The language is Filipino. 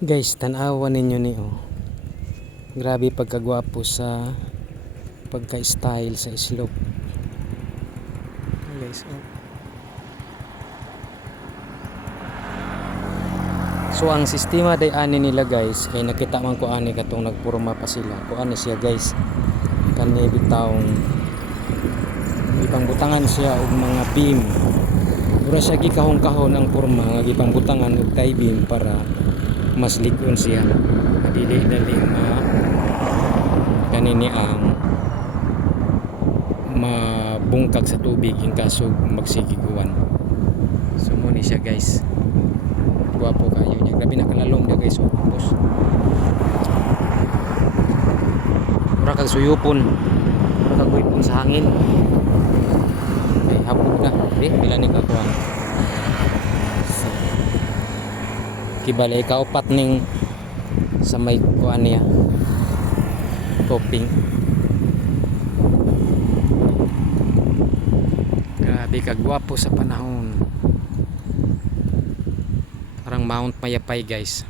Guys, tanawan ninyo ni grabe pagkagwapo sa pagka-style sa slope. Guys, So ang sistema day ani nila guys, kay nakita man ko ani katong nagpurma pa sila. Ko ani siya guys. Kani bitawng ipangbutangan siya og mga beam. Mura siya gikahon-kahon ang purma nga gipangbutangan og tie beam para mas likon siya. Dili-dali kanini ang mabungkag sa tubig in kaso magsigiguan. So mo ni siya guys. Guwapo kayo niya. Grabe nakalalom dia guys. Tapos mura kag suyupon. Mura kag guipon sa hangin. Ay hapog na. Pila ni kakuan. Kibalay kaupat ning sa may kuan niya. Topping. Grabe kagwapo sa panahon. Parang Mount Mayapay guys.